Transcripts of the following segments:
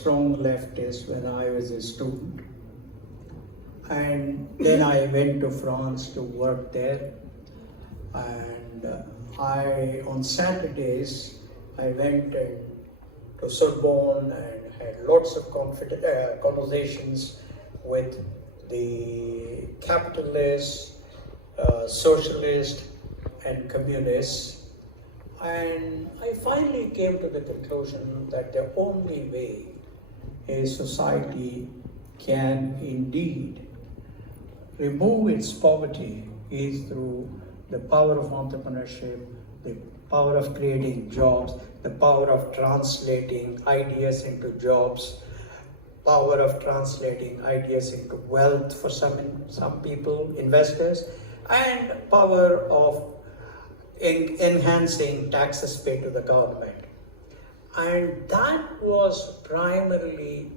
strong leftist when I was a student. And then I went to France to work there. And on Saturdays, I went to Sorbonne and had lots of conversations with the capitalists, socialists, and communists. And I finally came to the conclusion that the only way a society can indeed remove its poverty is through the power of entrepreneurship, the power of creating jobs, the power of translating ideas into jobs, power of translating ideas into wealth for some people, investors, and power of enhancing taxes paid to the government. And that was primarily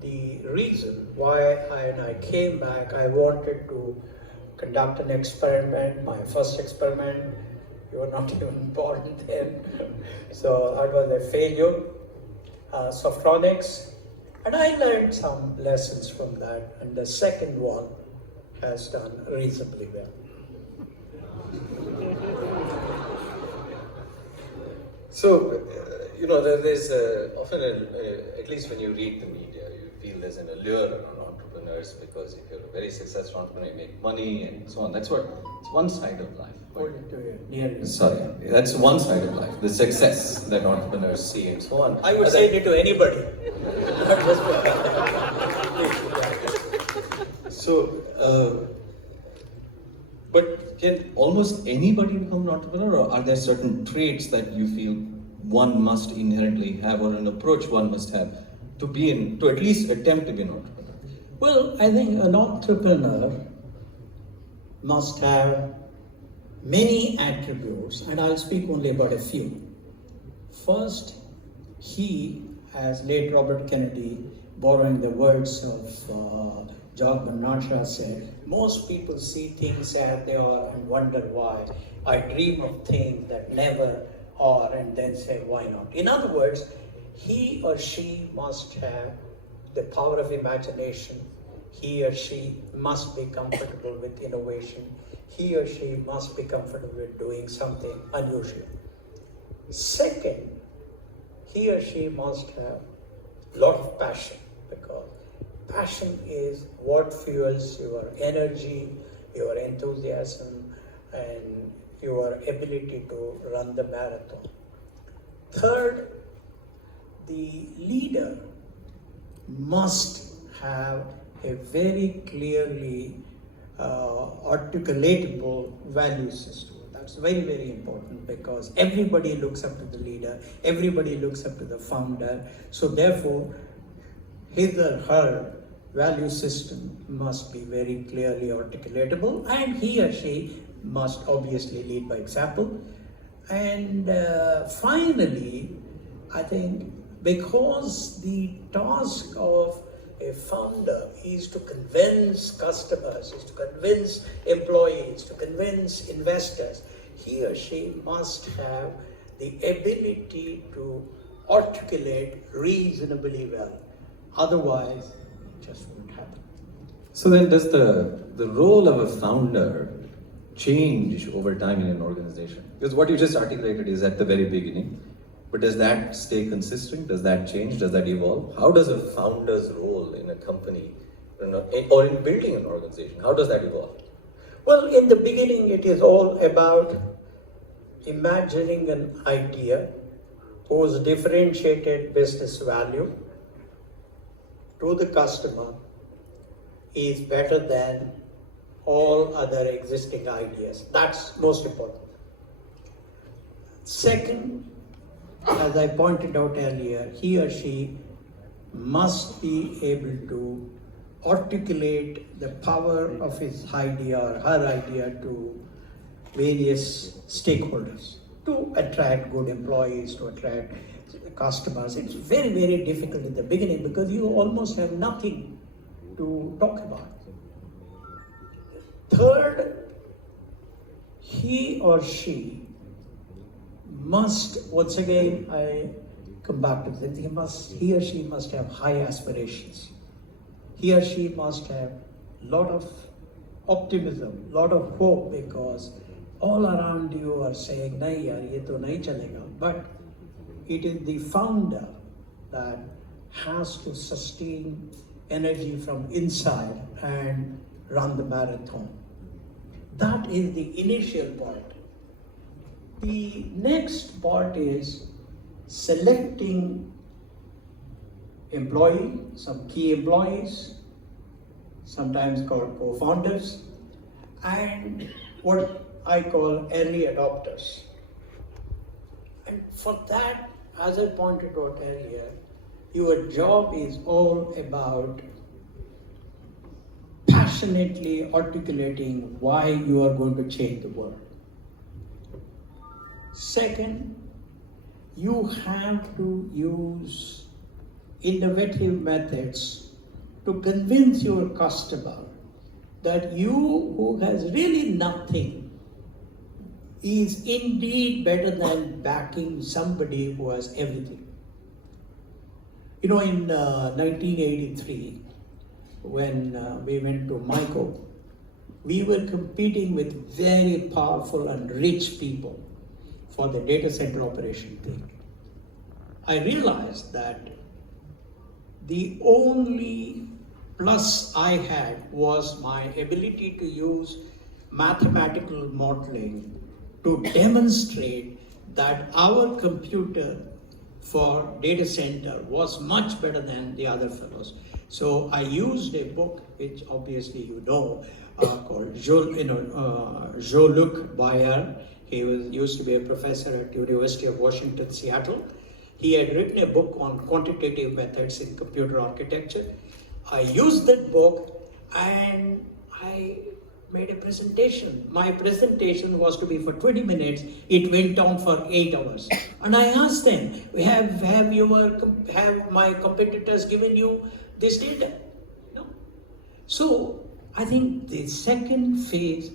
the reason why when I came back, I wanted to conduct an experiment, my first experiment. You were not even born then. So that was a failure, Softronics. And I learned some lessons from that. And the second one has done reasonably well. So, there's often, at least when you read the media, you feel there's an allure around entrepreneurs because if you're a very successful entrepreneur, you make money and so on. It's one side of life. Sorry, that's one side of life, the success that entrepreneurs see and so on. I would say it to anybody. But can almost anybody become an entrepreneur, or are there certain traits that you feel one must inherently have, or an approach one must have to at least attempt to be an entrepreneur? Well, I think an entrepreneur must have many attributes, and I'll speak only about a few. First, he, as late Robert Kennedy, borrowing the words of George Bernard Shaw said, most people see things as they are and wonder why. I dream of things that never are and then say, why not? In other words, he or she must have the power of imagination. He or she must be comfortable with innovation. He or she must be comfortable with doing something unusual. Second, he or she must have a lot of passion, because passion is what fuels your energy, your enthusiasm, and your ability to run the marathon. Third, the leader must have a very clearly articulatable value system. That's very, very important, because everybody looks up to the leader, everybody looks up to the founder. So therefore, his or her value system must be very clearly articulatable, and he or she must obviously lead by example. And finally, I think because the task of a founder is to convince customers, is to convince employees, to convince investors, he or she must have the ability to articulate reasonably well. Otherwise, it just won't happen. So then does the role of a founder change over time in an organization? Because what you just articulated is at the very beginning, but does that stay consistent? Does that change? Does that evolve? How does a founder's role in a company or in building an organization, how does that evolve? Well, in the beginning, it is all about imagining an idea whose differentiated business value to the customer is better than all other existing ideas. That's most important. Second, as I pointed out earlier, he or she must be able to articulate the power of his idea or her idea to various stakeholders to attract good employees, to attract customers. It's very, very difficult in the beginning because you almost have nothing to talk about. Third, he or she must, once again, I come back to that. He or she must have high aspirations. He or she must have a lot of optimism, lot of hope, because all around you are saying, nahi yaar, ye to nahi chalega. But it is the founder that has to sustain energy from inside and run the marathon. That is the initial part. The next part is selecting employee, some key employees, sometimes called co-founders, and what I call early adopters. And for that, as I pointed out earlier, your job is all about passionately articulating why you are going to change the world. Second, you have to use innovative methods to convince your customer that you, who has really nothing, is indeed better than backing somebody who has everything. You know, in 1983, when we went to MICO, we were competing with very powerful and rich people for the data center operation thing. I realized that the only plus I had was my ability to use mathematical modeling to demonstrate that our computer for data center was much better than the other fellows. So I used a book, which obviously you know, called Jean-Luc Bayard. He used to be a professor at University of Washington, Seattle. He had written a book on quantitative methods in computer architecture. I used that book and I made a presentation. My presentation was to be for 20 minutes. It went on for 8 hours. And I asked them, have my competitors given you this data? No. So I think the second phase,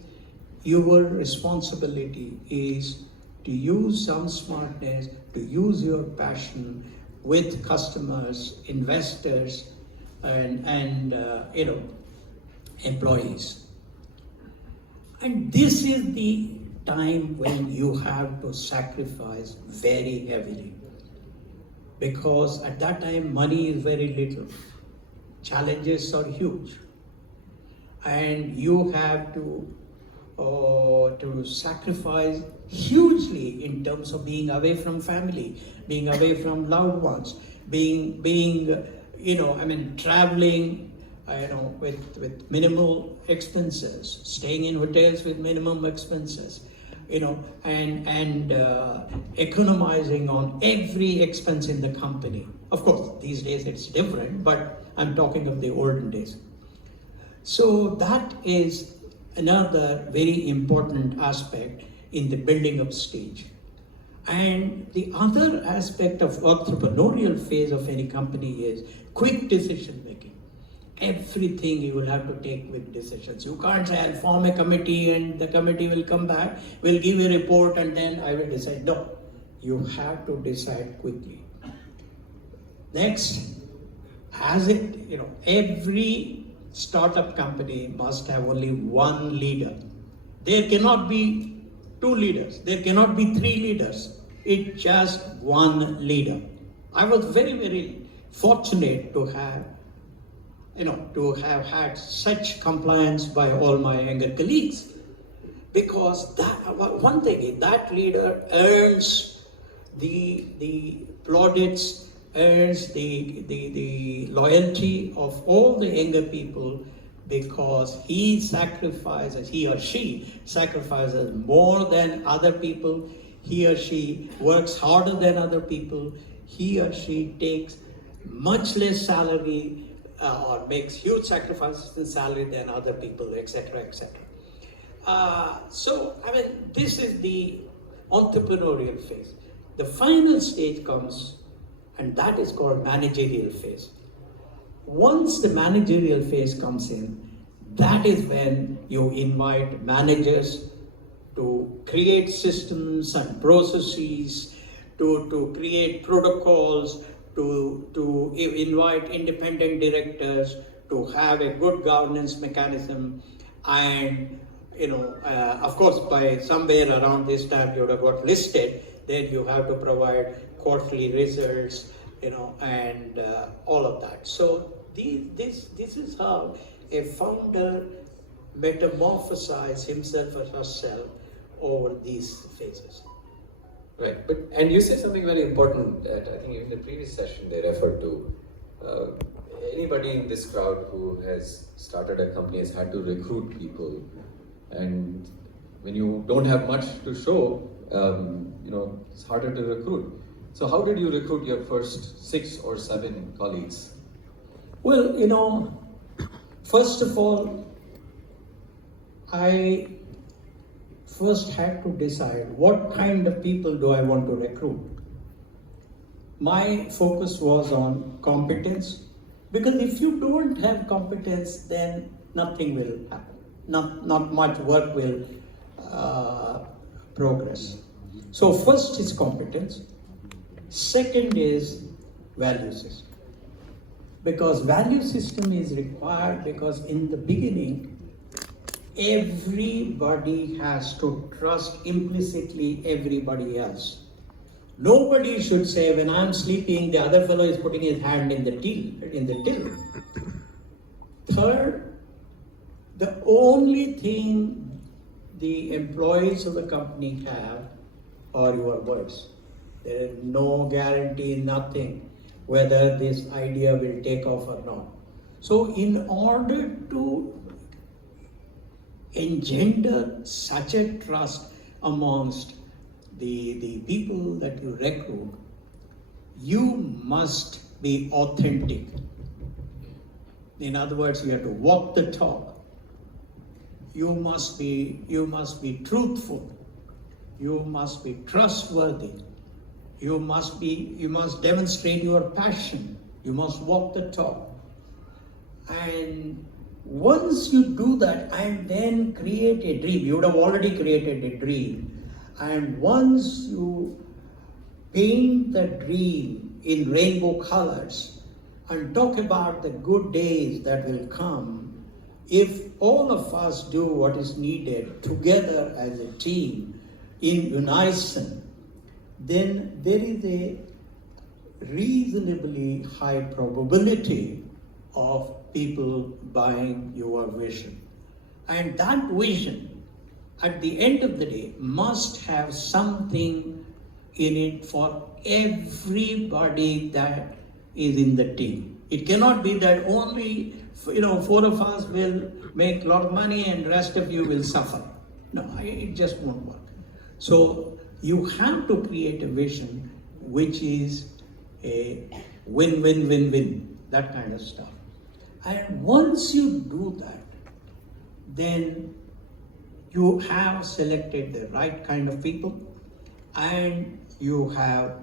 your responsibility is to use some smartness, to use your passion with customers, investors, and employees. And this is the time when you have to sacrifice very heavily, because at that time money is very little, challenges are huge, and you have to sacrifice hugely in terms of being away from family, being away from loved ones, traveling, with minimal expenses, staying in hotels with minimum expenses, and economizing on every expense in the company. Of course, these days it's different, but I'm talking of the olden days. So that is another very important aspect in the building up stage. And the other aspect of entrepreneurial phase of any company is quick decision making. Everything you will have to take with decisions. You can't say, I'll form a committee and the committee will come back, will give a report and then I will decide. No, you have to decide quickly. Next, every startup company must have only one leader. There cannot be two leaders. There cannot be three leaders. It's just one leader. I was very, very fortunate to have had such compliance by all my younger colleagues, because one thing is that leader earns the plaudits, earns the loyalty of all the younger people, because he or she sacrifices more than other people. He or she works harder than other people. He or she takes much less salary or makes huge sacrifices in salary than other people, etc., etc. This is the entrepreneurial phase. The final stage comes, and that is called managerial phase. Once the managerial phase comes in, that is when you invite managers to create systems and processes to create protocols, to invite independent directors, to have a good governance mechanism, and of course, by somewhere around this time you would have got listed. Then you have to provide quarterly results, and all of that. So this is how a founder metamorphosizes himself or herself over these phases. Right, and you said something very important that I think in the previous session they referred to. Anybody in this crowd who has started a company has had to recruit people, and when you don't have much to show, it's harder to recruit. So how did you recruit your first 6 or 7 colleagues? Well, first of all, I first had to decide what kind of people do I want to recruit. My focus was on competence, because if you don't have competence, then nothing will happen. Not much work will progress. So first is competence. Second is value system. Because value system is required, because in the beginning, everybody has to trust implicitly everybody else. Nobody should say, when I'm sleeping, the other fellow is putting his hand in the till. Third, the only thing the employees of the company have are your words. There is no guarantee, nothing, whether this idea will take off or not. So in order to engender such a trust amongst the people that you recruit, you must be authentic. In other words, you have to walk the talk. You must be truthful. You must be trustworthy. You must demonstrate your passion. You must walk the talk. And once you do that and then create a dream, you would have already created a dream. And once you paint the dream in rainbow colors and talk about the good days that will come, if all of us do what is needed together as a team in unison, then there is a reasonably high probability of people buying your vision. And that vision, at the end of the day, must have something in it for everybody that is in the team. It cannot be that only 4 of us will make a lot of money and the rest of you will suffer. No, it just won't work. So you have to create a vision which is a win-win-win-win, that kind of stuff. And once you do that, then you have selected the right kind of people and you have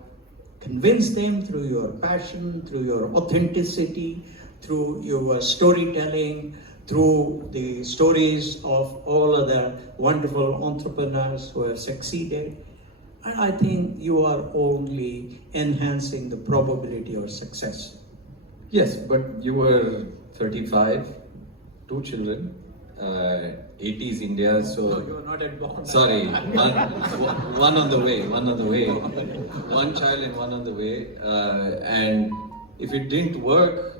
convinced them through your passion, through your authenticity, through your storytelling, through the stories of all other wonderful entrepreneurs who have succeeded. And I think you are only enhancing the probability of success. Yes, but you were 35, 2 children, 80s India, so... No, you are not at born. Sorry, one on the way, one child and one on the way, and if it didn't work,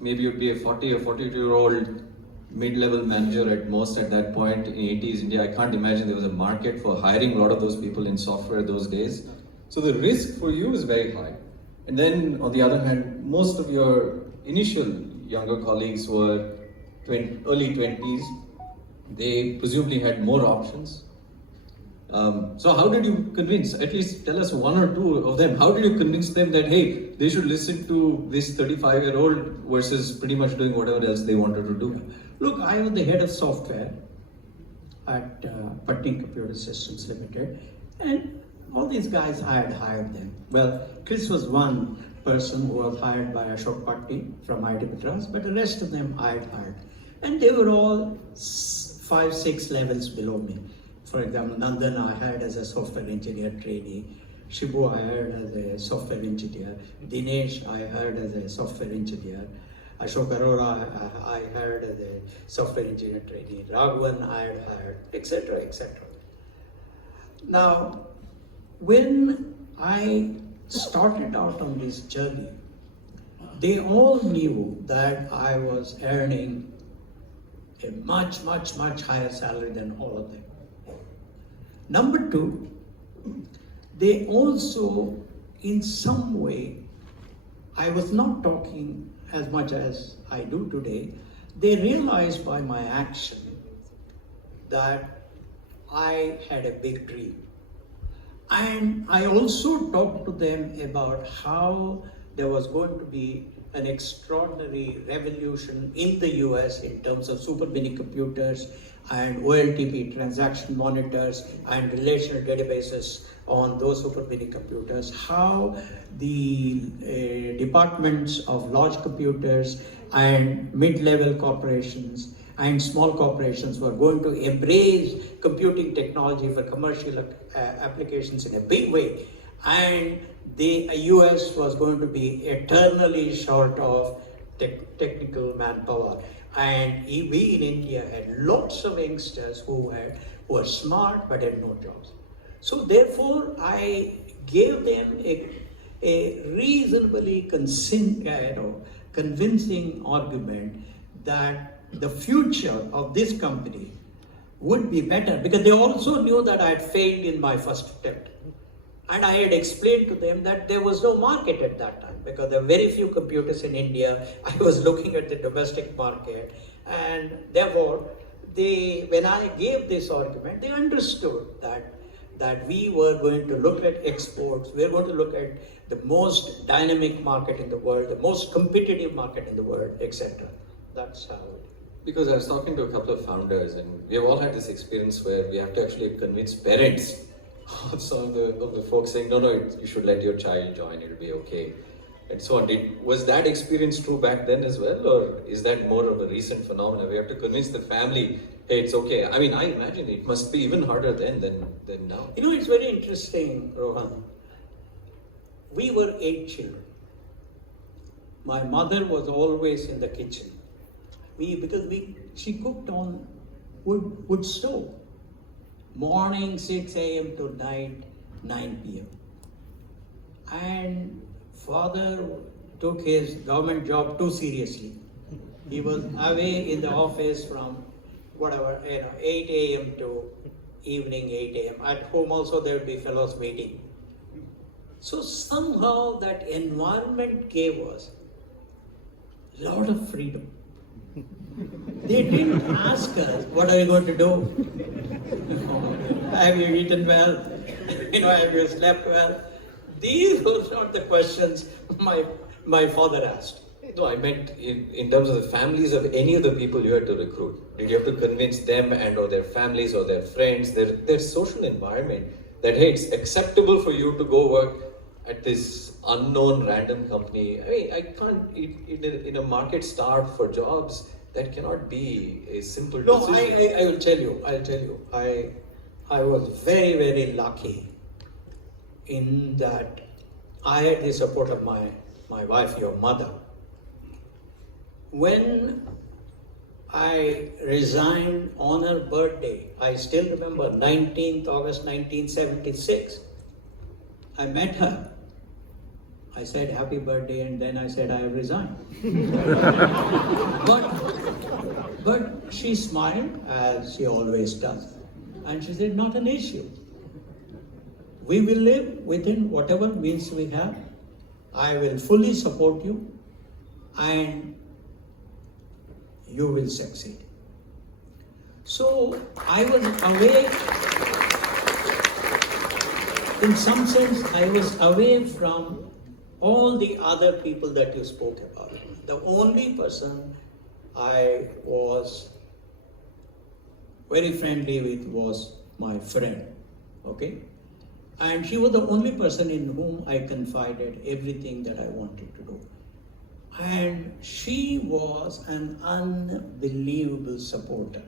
maybe you'd be a 40 or 42-year-old mid-level manager at most at that point in 80s India. I can't imagine there was a market for hiring a lot of those people in software those days. So the risk for you is very high. And then on the other hand, most of your initial younger colleagues were early 20s. They presumably had more options. So how did you convince, at least tell us 1 or 2 of them, how did you convince them that, hey, they should listen to this 35-year-old versus pretty much doing whatever else they wanted to do? Look, I was the head of software at Panicky Computer Systems Limited, and all these guys I had hired them. Well, Chris was one person who was hired by Ashok Patti from IDFC, but the rest of them I had hired. And they were all 5-6 levels below me. For example, Nandan I hired as a software engineer trainee. Shibu I hired as a software engineer. Dinesh I hired as a software engineer. Ashok Arora I hired as a software engineer trainee. Raghavan I had hired, etc., etc. Now, when I started out on this journey, they all knew that I was earning a much, much, much higher salary than all of them. Number two, they also, in some way, I was not talking as much as I do today, they realized by my action that I had a big dream. And I also talked to them about how there was going to be an extraordinary revolution in the US in terms of super mini computers and OLTP transaction monitors and relational databases on those super mini computers, how the departments of large computers and mid-level corporations and small corporations were going to embrace computing technology for commercial applications in a big way, and the US was going to be eternally short of technical manpower. And we in India had lots of youngsters who were smart but had no jobs. So therefore, I gave them a reasonably convincing argument that the future of this company would be better, because they also knew that I had failed in my first attempt. And I had explained to them that there was no market at that time, because there were very few computers in India. I was looking at the domestic market, and therefore, when I gave this argument, they understood that we were going to look at exports, we were going to look at the most dynamic market in the world, the most competitive market in the world, etc. That's how it is. Because I was talking to a couple of founders, and we have all had this experience where we have to actually convince parents of some of the folks saying, no, you should let your child join, it'll be okay, and so on. Was that experience true back then as well, or is that more of a recent phenomenon? We have to convince the family, hey, it's okay. I mean, I imagine it must be even harder then than now. You know, it's very interesting, Rohan. We were 8 children. My mother was always in the kitchen. She cooked on wood stove. Morning 6 a.m. to night 9 p.m. And father took his government job too seriously. He was away in the office from 8 a.m. to evening 8 a.m. At home also there would be fellows waiting. So somehow that environment gave us a lot of freedom. They didn't ask us, what are you going to do? Have you eaten well? Have you slept well? These were not the questions my father asked. No, I meant in terms of the families of any of the people you had to recruit. Did you have to convince them and or their families or their friends, their social environment, that hey, it's acceptable for you to go work at this unknown random company? I mean, I can't, in a market starved for jobs, that cannot be a simple decision. No, I will tell you. I was very, very lucky in that I had the support of my wife, your mother. When I resigned on her birthday, I still remember 19th August 1976, I met her. I said happy birthday, and then I said I have resigned. but she smiled, as she always does, and she said, not an issue. We will live within whatever means we have. I will fully support you, and you will succeed. So I was away, in some sense, I was away from all the other people that you spoke about. The only person I was very friendly with was my friend, okay? And she was the only person in whom I confided everything that I wanted to do. And she was an unbelievable supporter.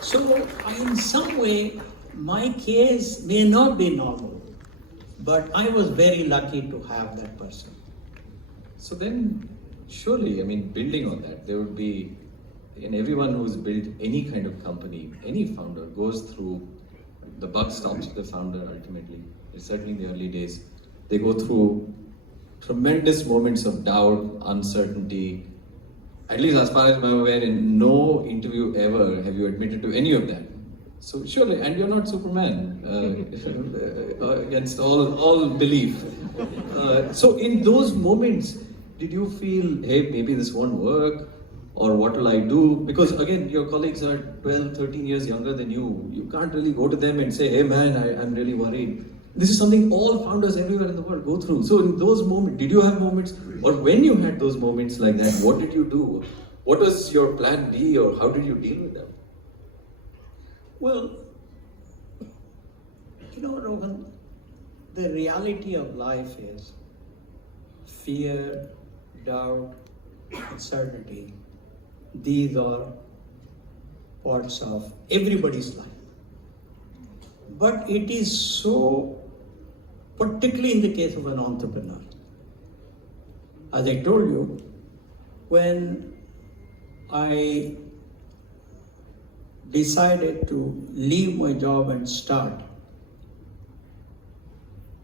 So in some way, my case may not be normal, but I was very lucky to have that person. So then, surely, I mean, building on that, there would be, and everyone who's built any kind of company, any founder goes through, the buck stops with the founder ultimately. Certainly in the early days, they go through tremendous moments of doubt, uncertainty. At least as far as I'm aware, in no interview ever have you admitted to any of that. So surely, and you're not Superman against all belief. So in those moments, did you feel, hey, maybe this won't work? Or what will I do? Because again, your colleagues are 12, 13 years younger than you. You can't really go to them and say, hey man, I'm really worried. This is something all founders everywhere in the world go through. So in those moments, did you have moments, or when you had those moments like that, what did you do? What was your plan B, or how did you deal with them? Well, Rohan, the reality of life is fear, doubt, uncertainty. These are parts of everybody's life. But it is so, particularly in the case of an entrepreneur. As I told you, when I decided to leave my job and start,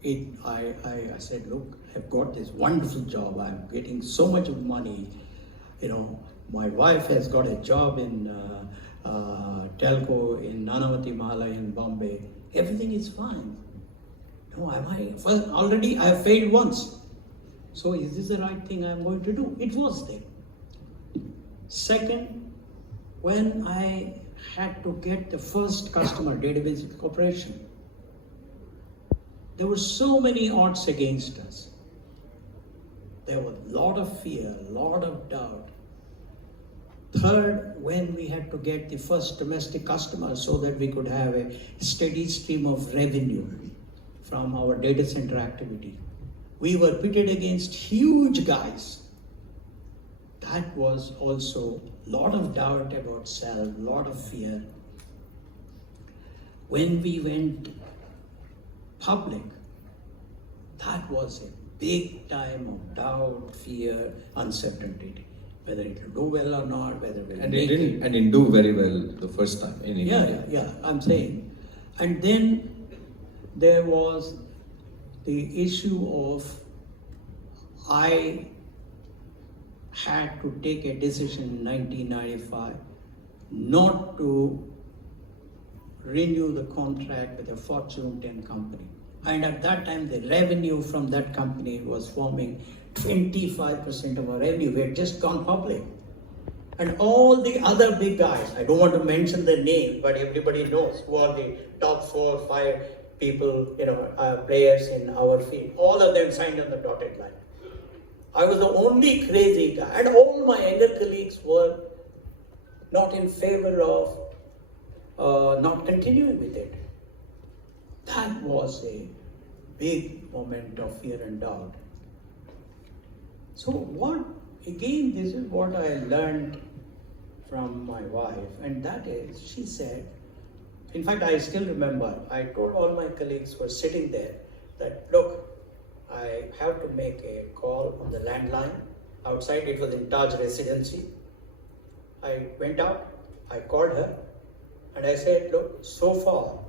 I said, look, I've got this wonderful job, I'm getting so much of money, my wife has got a job in telco in Nanavati Mala in Bombay, everything is fine. Already I have failed once. So is this the right thing I'm going to do? It was there. Second, when I had to get the first customer, Database Corporation, there were so many odds against us. There was a lot of fear, a lot of doubt. Third, when we had to get the first domestic customer so that we could have a steady stream of revenue from our data center activity, we were pitted against huge guys. That was also a lot of doubt about self, a lot of fear. When we went public, that was a big time of doubt, fear, uncertainty. Whether it will do well or not, whether it will and it didn't do very well the first time. Yeah, I'm saying. And then there was the issue of I had to take a decision in 1995 not to renew the contract with a Fortune 10 company. And at that time, the revenue from that company was forming 25% of our revenue. We had just gone public. And all the other big guys, I don't want to mention their name, but everybody knows who are the top 4 or 5 people, players in our field. All of them signed on the dotted line. I was the only crazy guy, and all my younger colleagues were not in favor of not continuing with it. That was a big moment of fear and doubt. So this is what I learned from my wife, and that is, she said, in fact, I still remember, I told all my colleagues who were sitting there that, look, I have to make a call on the landline. Outside, it was in Taj Residency. I went out, I called her, and I said, look, so far,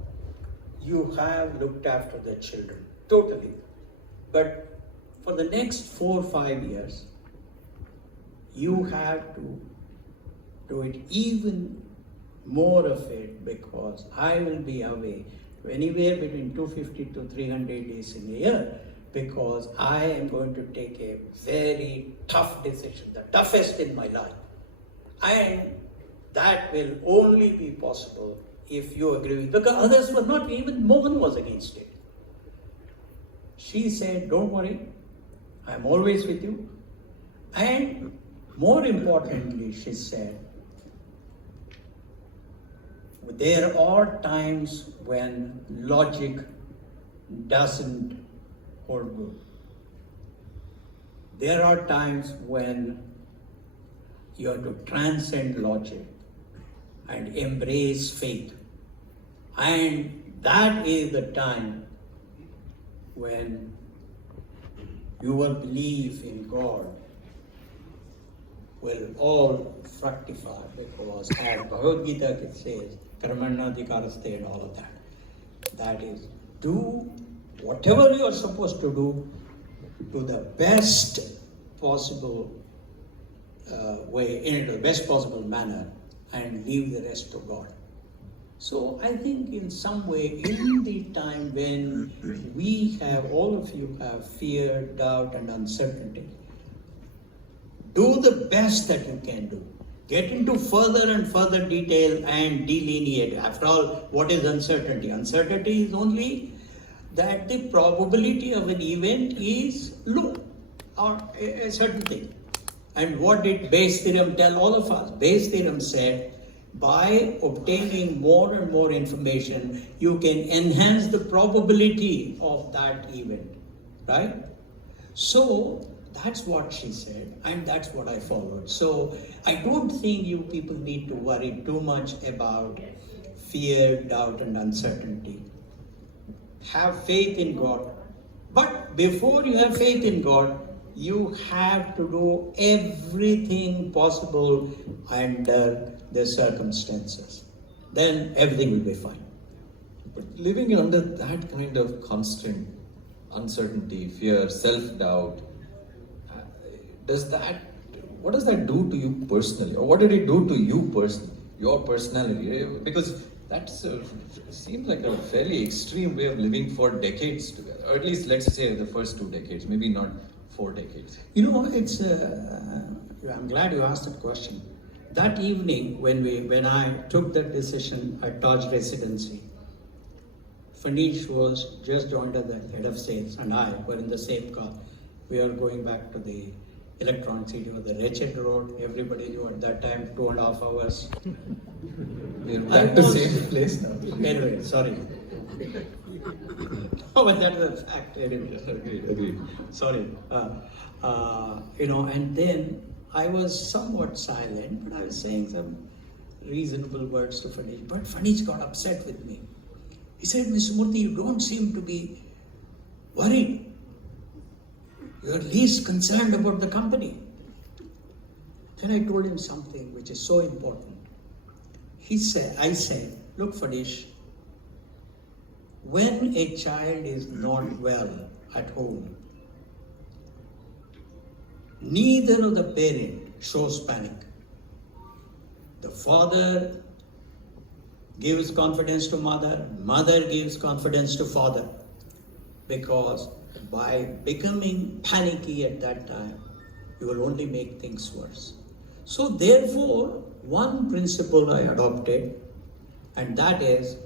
you have looked after the children, totally. But for the next 4 or 5 years, you have to do it even more of it, because I will be away anywhere between 250 to 300 days in a year, because I am going to take a very tough decision, the toughest in my life. And that will only be possible if you agree with, because others were not, even Mohan was against it. She said, don't worry, I'm always with you. And more importantly, she said, there are times when logic doesn't hold good. There are times when you have to transcend logic and embrace faith. And that is the time when your belief in God will all fructify, because as Bhagavad Gita it says, Karmanadhikaraste and all of that. That is, do whatever you are supposed to do to the best possible way, in the best possible manner, and leave the rest to God. So I think in some way, in the time when we have, all of you have fear, doubt and uncertainty, do the best that you can do. Get into further and further detail and delineate. After all, what is uncertainty? Uncertainty is only that the probability of an event is low, or a certain thing. And what did Bayes' theorem tell all of us? Bayes' theorem said, by obtaining more and more information, you can enhance the probability of that event, right? So that's what she said, and that's what I followed. So I don't think you people need to worry too much about fear, doubt and uncertainty. Have faith in God. But before you have faith in God, you have to do everything possible under the circumstances. Then everything will be fine. But living under that kind of constant uncertainty, fear, self-doubt, what does that do to you personally? Or what did it do to you personally, your personality? Because that seems like a fairly extreme way of living for decades together. Or at least, let's say, the first 2 decades, maybe not 4 decades. You know, it's. I'm glad you asked that question. That evening, when I took that decision at Taj Residency, Fanish was just joined as the head of sales, and I were in the same car. We are going back to the Electronic City, or the wretched road. Everybody knew at that time, 2.5 hours. We're back to the same place now. Anyway, sorry. Oh, but that is a fact. Anyway. Agreed. Sorry. And then I was somewhat silent, but I was saying some reasonable words to Fanish. But Fanish got upset with me. He said, Mr. Murthy, you don't seem to be worried. You are least concerned about the company. Then I told him something which is so important. I said, look, Fanish, when a child is not well at home, neither of the parent shows panic. The father gives confidence to mother, mother gives confidence to father, because by becoming panicky at that time, you will only make things worse. So therefore, one principle I adopted, and that is,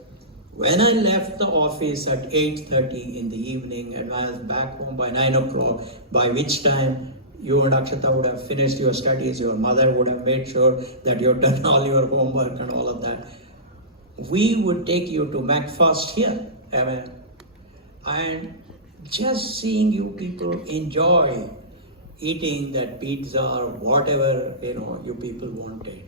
when I left the office at 8:30 in the evening and I was back home by 9 o'clock, by which time you and Akshata would have finished your studies, your mother would have made sure that you've done all your homework and all of that, we would take you to McFast here. And just seeing you people enjoy eating that pizza or whatever you people wanted,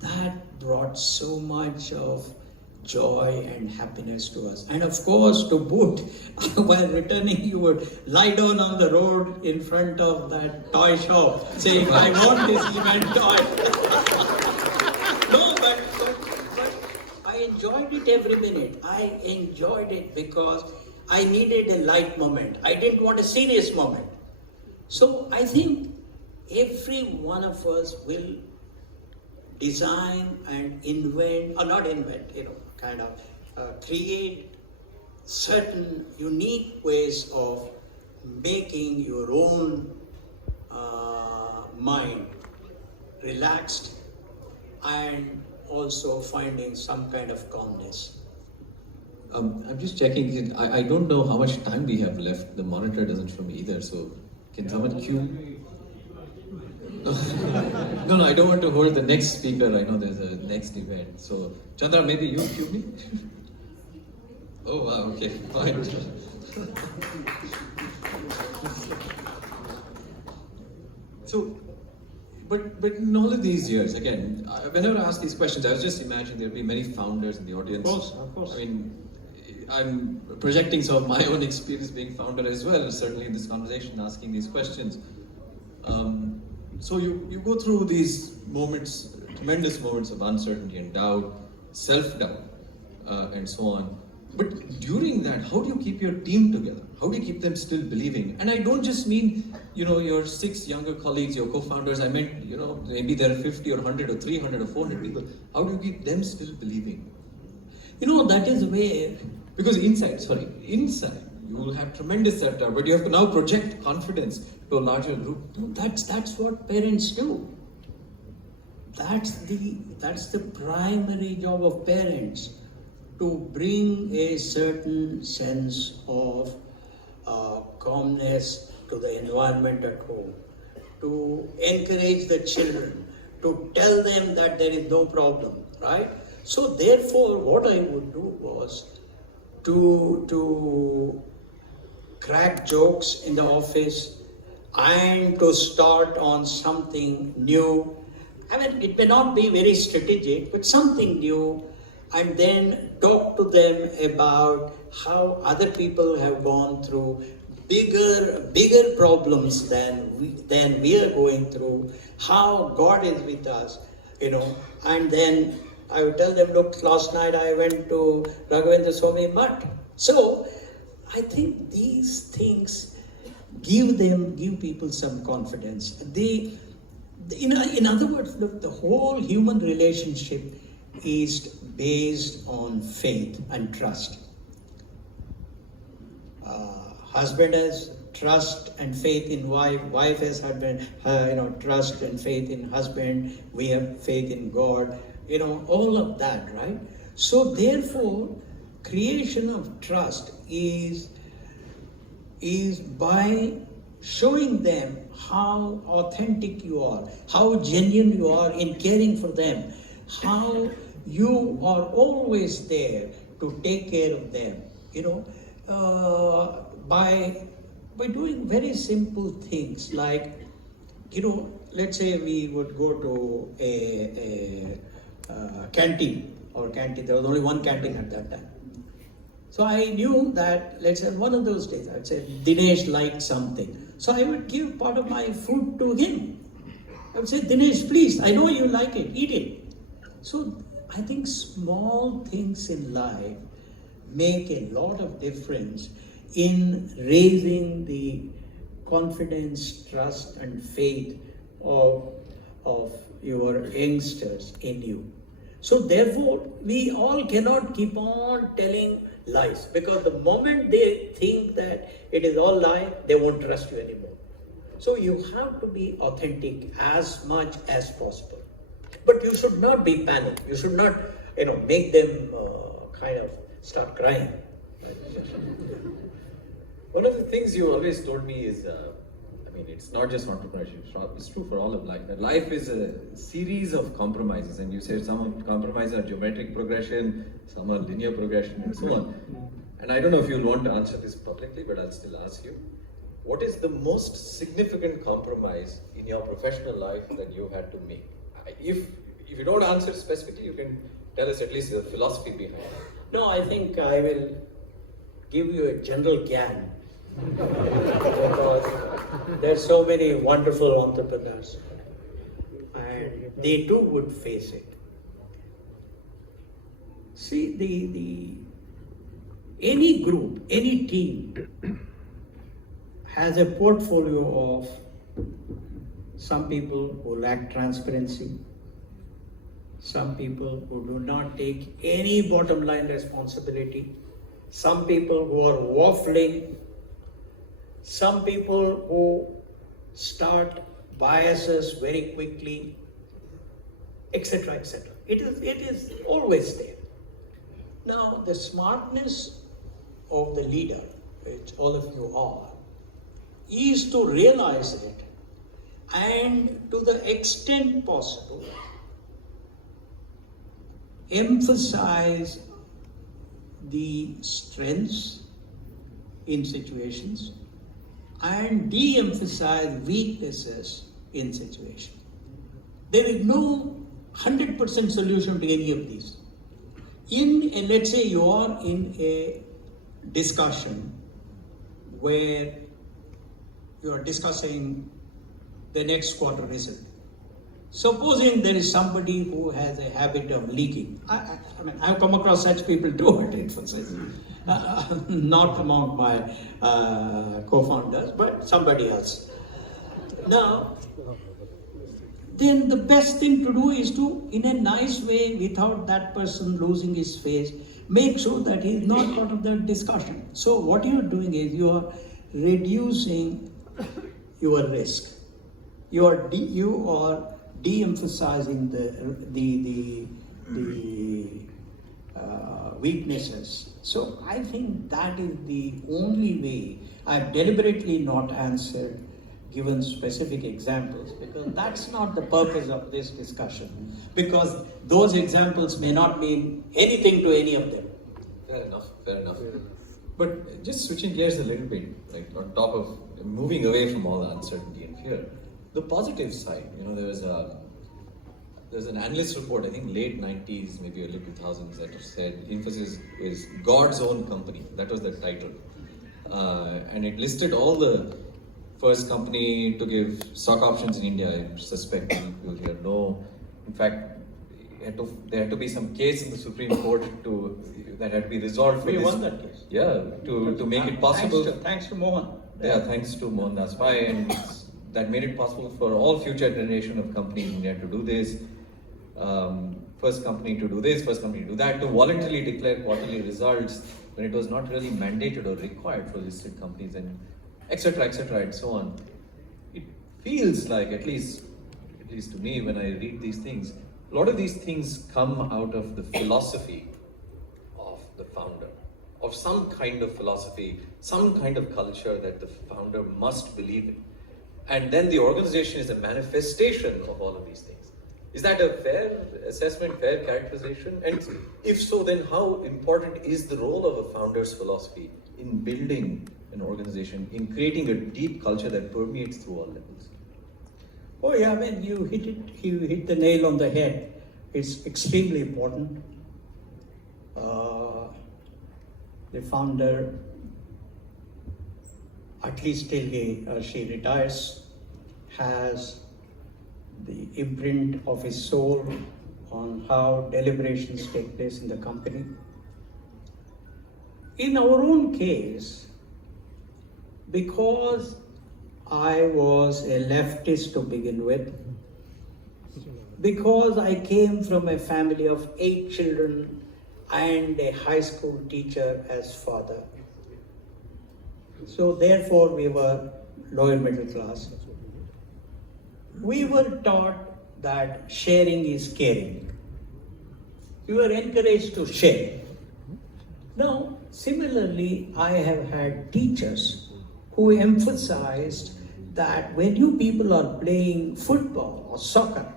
that brought so much of joy and happiness to us. And of course, to boot, while returning, you would lie down on the road in front of that toy shop saying, I want this event toy. No, but I enjoyed it every minute. I enjoyed it because I needed a light moment. I didn't want a serious moment. So I think every one of us will design and invent, or not invent, create certain unique ways of making your own mind relaxed and also finding some kind of calmness. I'm just checking. I don't know how much time we have left. The monitor doesn't show me either. So can someone cue? No, I don't want to hold the next speaker. I know there's a next event. So Chandra, maybe you cue me? Oh wow, okay, fine. So, but in all of these years, again, whenever I ask these questions, I was just imagining there'll be many founders in the audience. Of course. I mean, I'm projecting some of my own experience being founder as well, certainly in this conversation, asking these questions. So you go through these moments, tremendous moments of uncertainty and doubt, self-doubt, and so on. But during that, how do you keep your team together? How do you keep them still believing? And I don't just mean, your 6 younger colleagues, your co-founders. I meant, maybe there are 50 or 100 or 300 or 400 people. How do you keep them still believing? That is where, because inside, you will have tremendous self-doubt, but you have to now project confidence to a larger group. that's what parents do. That's the primary job of parents, to bring a certain sense of calmness to the environment at home, to encourage the children, to tell them that there is no problem, right? So therefore, what I would do was to crack jokes in the office and to start on something new. I mean, it may not be very strategic, but something new, and then talk to them about how other people have gone through bigger problems than we are going through, how God is with us, and then I would tell them, look, last night I went to Raghavendra Swami Mutt. So I think these things give people some confidence. In other words, look, the whole human relationship is based on faith and trust. Husband has trust and faith in wife. Wife has husband, trust and faith in husband. We have faith in God. All of that, right? So therefore, creation of trust is by showing them how authentic you are, how genuine you are in caring for them, how you are always there to take care of them, by doing very simple things like, let's say we would go to a canteen, there was only one canteen at that time. So I knew that, let's say one of those days, I'd say Dinesh liked something. So I would give part of my food to him. I would say, Dinesh, please, I know you like it, eat it. So I think small things in life make a lot of difference in raising the confidence, trust, and faith of your youngsters in you. So therefore, we all cannot keep on telling lies, because the moment they think that it is all lie, they won't trust you anymore. So you have to be authentic as much as possible. But you should not be panicked. You should not, make them kind of start crying. One of the things you always told me is, it's not just entrepreneurship, it's true for all of life. That life is a series of compromises, and you said some compromises are geometric progression, some are linear progression, and so on. And I don't know if you'll want to answer this publicly, but I'll still ask you. What is the most significant compromise in your professional life that you had to make? If you don't answer specifically, you can tell us at least the philosophy behind it. No, I think I will give you a general gyan. Because there's so many wonderful entrepreneurs, and they too would face it. See, any group, any team has a portfolio of some people who lack transparency, some people who do not take any bottom line responsibility, some people who are waffling, some people who start biases very quickly, etc., etc. It is always there. Now, the smartness of the leader, which all of you are, is to realize it, and to the extent possible, emphasize the strengths in situations and de-emphasize weaknesses in situations. There is no 100% solution to any of these. Let's say you are in a discussion where you are discussing the next quarter result. Supposing there is somebody who has a habit of leaking. I mean, I've come across such people too at Infosys. Not among my co-founders, but somebody else. Now, then the best thing to do is to, in a nice way, without that person losing his face, make sure that he is not part of that discussion. So what you are doing is you are reducing your risk. You are de-emphasizing the weaknesses. So I think that is the only way. I've deliberately not answered given specific examples because that's not the purpose of this discussion, because those examples may not mean anything to any of them. Fair enough, fair enough. But just switching gears a little bit, like on top of moving away from all the uncertainty and fear, the positive side, there's an analyst report, I think late 90s, maybe early 2000s, that said Infosys is God's own company. That was the title. And it listed all the first company to give stock options in India. I suspect people here know. In fact, there had to be some case in the Supreme Court that had to be resolved. We won that case. Yeah, to make it possible. Thanks to Mohan. Yeah, thanks to Mohan Daspai, and that made it possible for all future generation of companies in India to do this. First company to do this, first company to do that, to voluntarily declare quarterly results when it was not really mandated or required for listed companies, and etc., and so on. It feels like, at least to me, when I read these things, a lot of these things come out of the philosophy of the founder, of some kind of philosophy, some kind of culture that the founder must believe in. And then the organization is a manifestation of all of these things. Is that a fair assessment, fair characterization? And if so, then how important is the role of a founder's philosophy in building an organization, in creating a deep culture that permeates through all levels? Oh yeah, I mean, you hit the nail on the head. It's extremely important. The founder, at least till she retires, has the imprint of his soul on how deliberations take place in the company. In our own case, because I was a leftist to begin with, because I came from a family of 8 children and a high school teacher as father. So therefore we were lower middle class. We were taught that sharing is caring. We were encouraged to share. Now, similarly, I have had teachers who emphasized that when you people are playing football or soccer,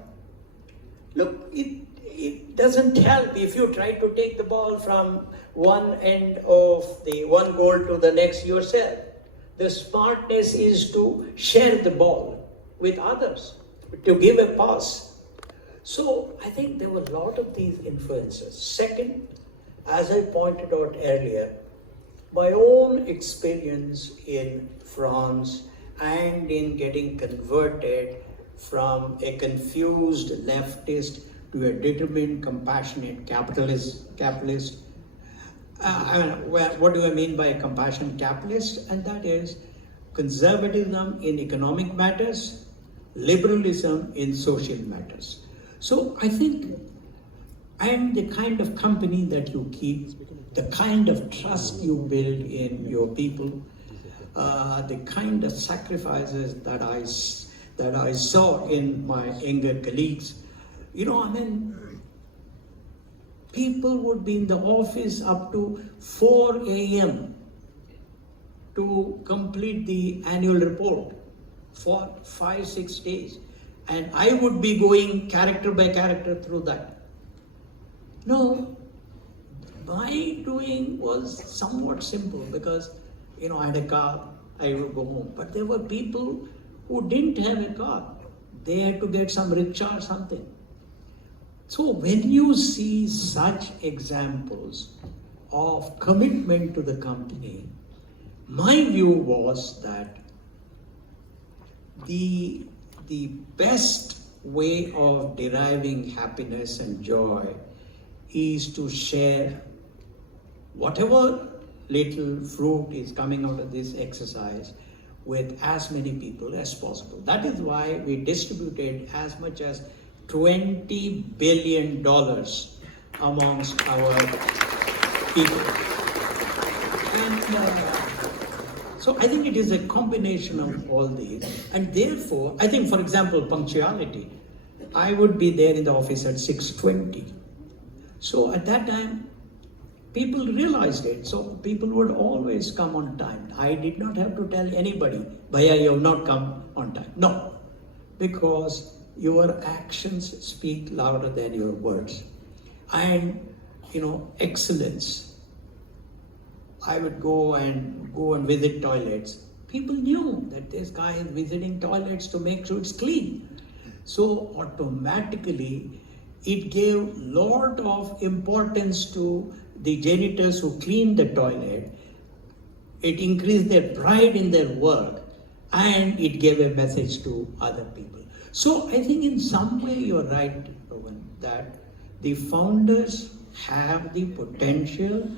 look, it doesn't help if you try to take the ball from one end of the one goal to the next yourself. The smartness is to share the ball with others, to give a pass. So I think there were a lot of these influences. Second, as I pointed out earlier, my own experience in France and in getting converted from a confused leftist to a determined, compassionate capitalist. What do I mean by a compassionate capitalist? And that is conservatism in economic matters, liberalism in social matters. So I think, and the kind of company that you keep, the kind of trust you build in your people, the kind of sacrifices that I saw in my younger colleagues. People would be in the office up to 4 a.m. to complete the annual report for 5-6 days. And I would be going character by character through that. No, my doing was somewhat simple because, I had a car, I would go home. But there were people who didn't have a car. They had to get some rickshaw or something. So when you see such examples of commitment to the company, my view was that the best way of deriving happiness and joy is to share whatever little fruit is coming out of this exercise with as many people as possible. That is why we distributed as much as $20 billion amongst our people. And so I think it is a combination of all these. And therefore, I think, for example, punctuality. I would be there in the office at 6:20. So at that time, people realized it. So people would always come on time. I did not have to tell anybody, Bhaiya, you have not come on time. No, because your actions speak louder than your words. And, excellence. I would go and visit toilets. People knew that this guy is visiting toilets to make sure it's clean. So automatically, it gave lot of importance to the janitors who cleaned the toilet. It increased their pride in their work, and it gave a message to other people. So I think in some way you're right, Rohan, that the founders have the potential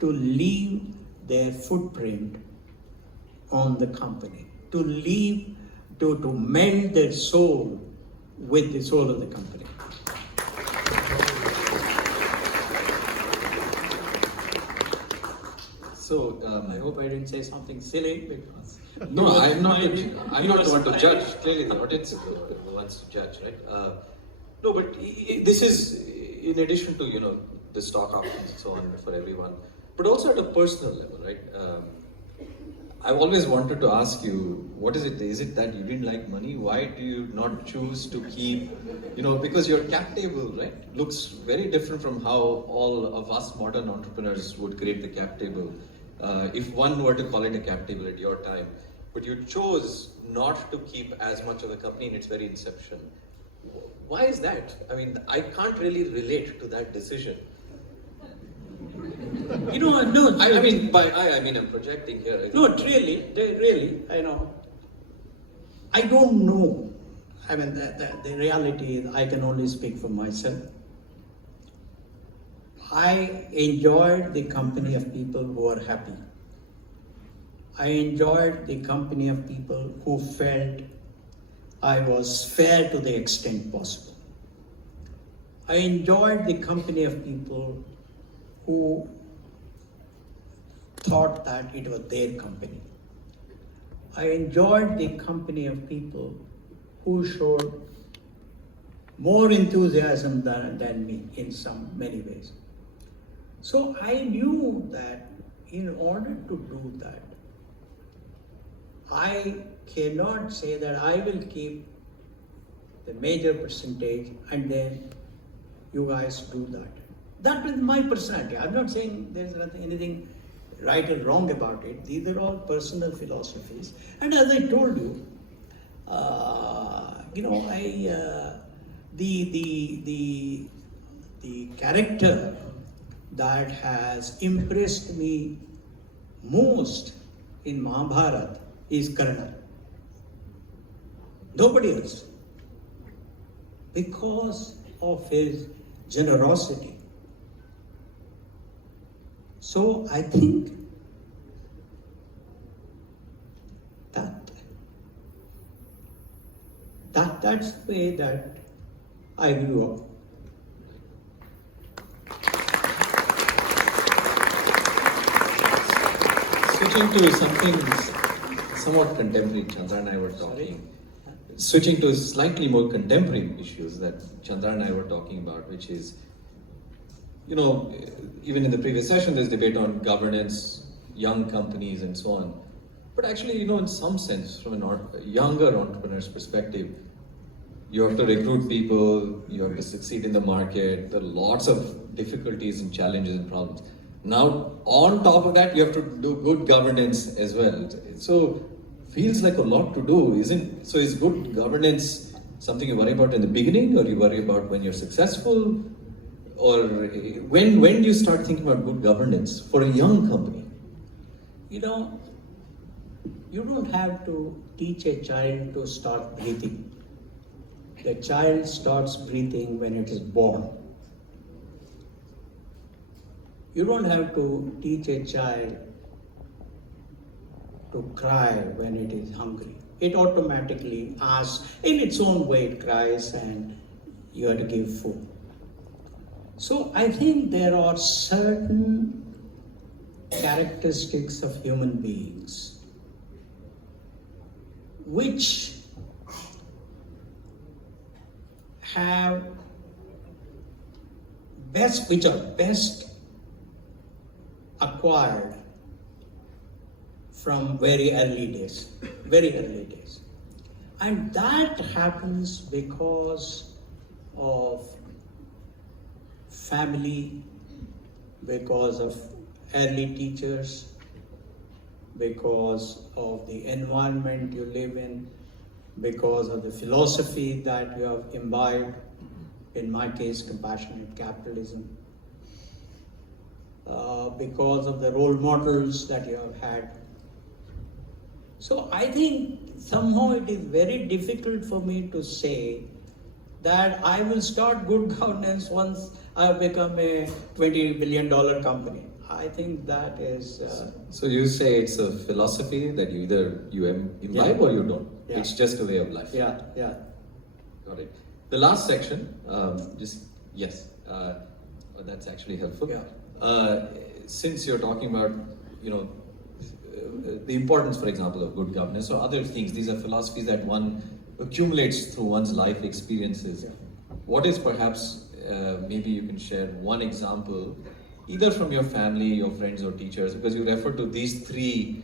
to leave their footprint on the company, to meld their soul with the soul of the company. So I hope I didn't say something silly because No, I'm not the one to judge. Clearly, the audience is the ones to judge, right? No, but this is in addition to the stock options and so on for everyone, but also at a personal level, right? I've always wanted to ask you, what is it? Is it that you didn't like money? Why do you not choose to keep, because your cap table, right, looks very different from how all of us modern entrepreneurs would create the cap table. If one were to call it a cap table at your time, but you chose not to keep as much of the company in its very inception. Why is that? I mean, I can't really relate to that decision. No. I mean, I'm projecting here. No, really, I know. I don't know. I mean, the reality is I can only speak for myself. I enjoyed the company of people who are happy. I enjoyed the company of people who felt I was fair to the extent possible. I enjoyed the company of people who thought that it was their company. I enjoyed the company of people who showed more enthusiasm than me in many ways. So I knew that in order to do that, I cannot say that I will keep the major percentage and then you guys do that. That is my personality. I'm not saying there's anything right or wrong about it. These are all personal philosophies. And as I told you, the character that has impressed me most in Mahabharata is Karna. Nobody else. Because of his generosity. So I think that's the way that I grew up. Switching to something somewhat contemporary, Chandra and I were talking. Switching to slightly more contemporary issues that Chandra and I were talking about, which is, even in the previous session, there's debate on governance, young companies, and so on. But actually, in some sense, from a younger entrepreneur's perspective, you have to recruit people, you have to succeed in the market, there are lots of difficulties and challenges and problems. Now, on top of that, you have to do good governance as well. So, feels like a lot to do, isn't? So, is good governance something you worry about in the beginning, or you worry about when you're successful? or when do you start thinking about good governance for a young company? You know, you don't have to teach a child to start breathing. The child starts breathing when it is born. You don't have to teach a child to cry when it is hungry. It automatically asks, in its own way it cries, and you have to give food. So I think there are certain characteristics of human beings which are best acquired from very early days. And that happens because of family, because of early teachers, because of the environment you live in, because of the philosophy that you have imbibed, in my case, compassionate capitalism, because of the role models that you have had. So I think somehow it is very difficult for me to say that I will start good governance once I become a $20 billion company. I think that is... So you say it's a philosophy that either you imbibe or you don't. Yeah. It's just a way of life. Yeah. Got it. The last section, that's actually helpful. Yeah. Since you're talking about, the importance, for example, of good governance or other things, these are philosophies that one accumulates through one's life experiences. Yeah. What is perhaps, maybe you can share one example, either from your family, your friends or teachers, because you refer to these three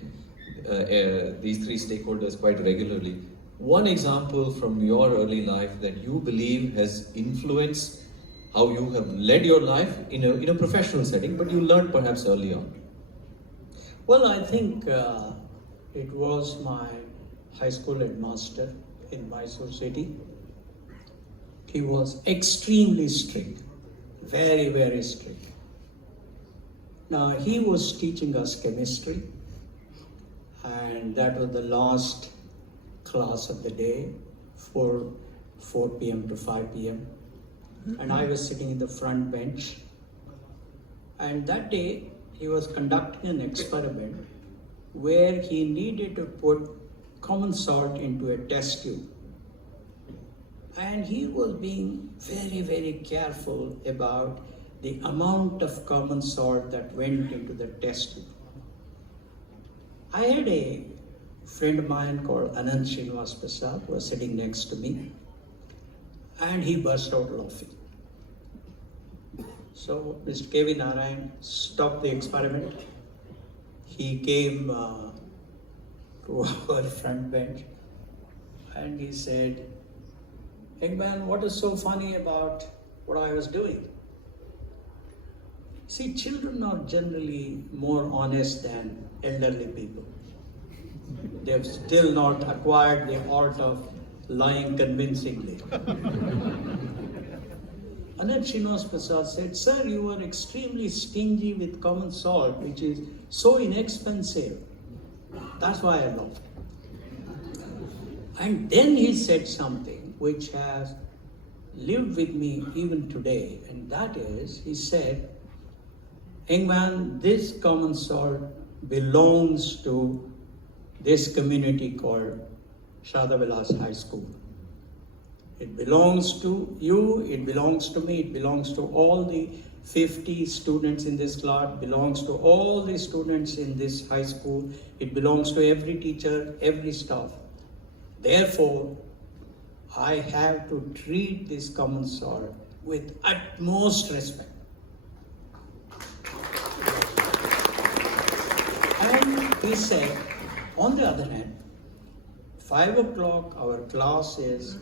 stakeholders quite regularly. One example from your early life that you believe has influenced how you have led your life in a professional setting, but you learned perhaps early on. Well, I think it was my high school headmaster in Mysore city. He was extremely strict, very, very strict. Now, he was teaching us chemistry, and that was the last class of the day, 4 p.m. to 5 p.m. And I was sitting in the front bench. And that day, he was conducting an experiment where he needed to put common salt into a test tube. And he was being very, very careful about the amount of common salt that went into the test tube. I had a friend of mine called Anand Srinivas Prasad who was sitting next to me, and he burst out laughing. So Mr. K.V. Narayan stopped the experiment. He came to our front bench and he said, "Hey man, what is so funny about what I was doing?" See, children are generally more honest than elderly people. They have still not acquired the art of lying convincingly. Anand Srinivas Prasad said, "Sir, you are extremely stingy with common salt, which is so inexpensive. That's why I laughed." And then he said something which has lived with me even today, and that is, he said, "Young man, this common salt belongs to this community called Shadavilas High School. It belongs to you, it belongs to me, it belongs to all the 50 students in this class, belongs to all the students in this high school, it belongs to every teacher, every staff. Therefore, I have to treat this common salt with utmost respect." And he said, on the other hand, 5 o'clock our class is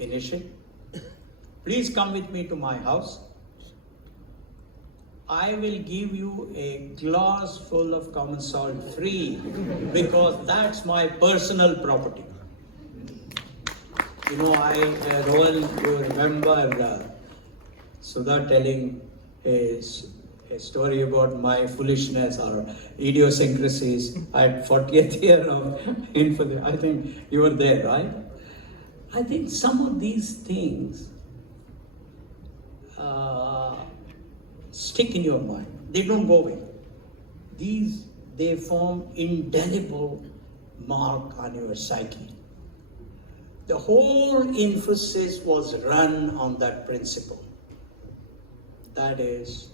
finishing. Please come with me to my house. I will give you a glass full of common salt free because that's my personal property. Rohan, you remember Sudha telling a story about my foolishness or idiosyncrasies at 40th year of Infosys. I think you were there, right? I think some of these things stick in your mind. They don't go away. They form indelible mark on your psyche. The whole Infosys was run on that principle. That is,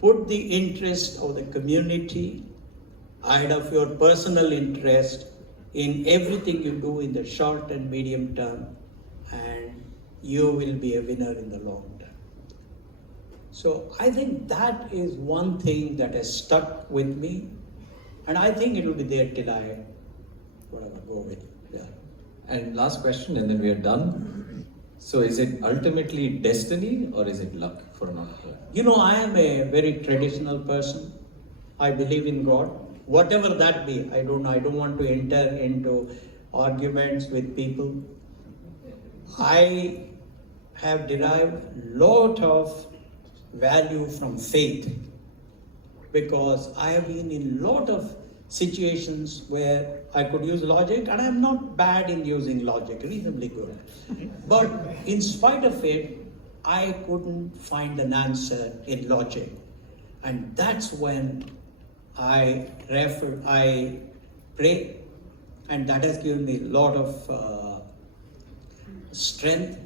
put the interest of the community ahead of your personal interest in everything you do in the short and medium term, and you will be a winner in the long term. So I think that is one thing that has stuck with me, and I think it will be there till I go with it. Yeah. And last question, and then we are done. So is it ultimately destiny or is it luck for an entrepreneur? You know, I am a very traditional person. I believe in God. Whatever that be, I don't know. I don't want to enter into arguments with people. I have derived lot of value from faith, because I have been in lot of situations where I could use logic, and I am not bad in using logic, reasonably good. But in spite of it, I couldn't find an answer in logic. And that's when I pray, and that has given me a lot of strength.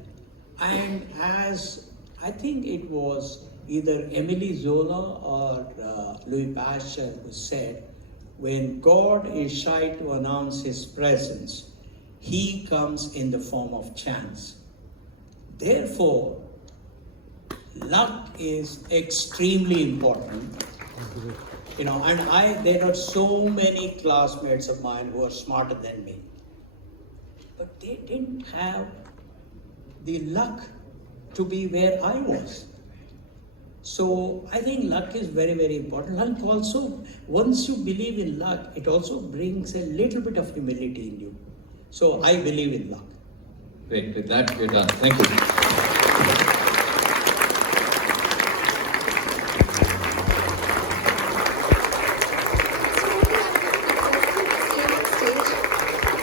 And as I think it was either Emily Zola or Louis Pasteur who said, when God is shy to announce his presence, he comes in the form of chance. Therefore, luck is extremely important. You know, and there are so many classmates of mine who are smarter than me, but they didn't have the luck to be where I was. So I think luck is very, very important. Luck also, once you believe in luck, it also brings a little bit of humility in you. So I believe in luck. Great, with that we're done. Thank you.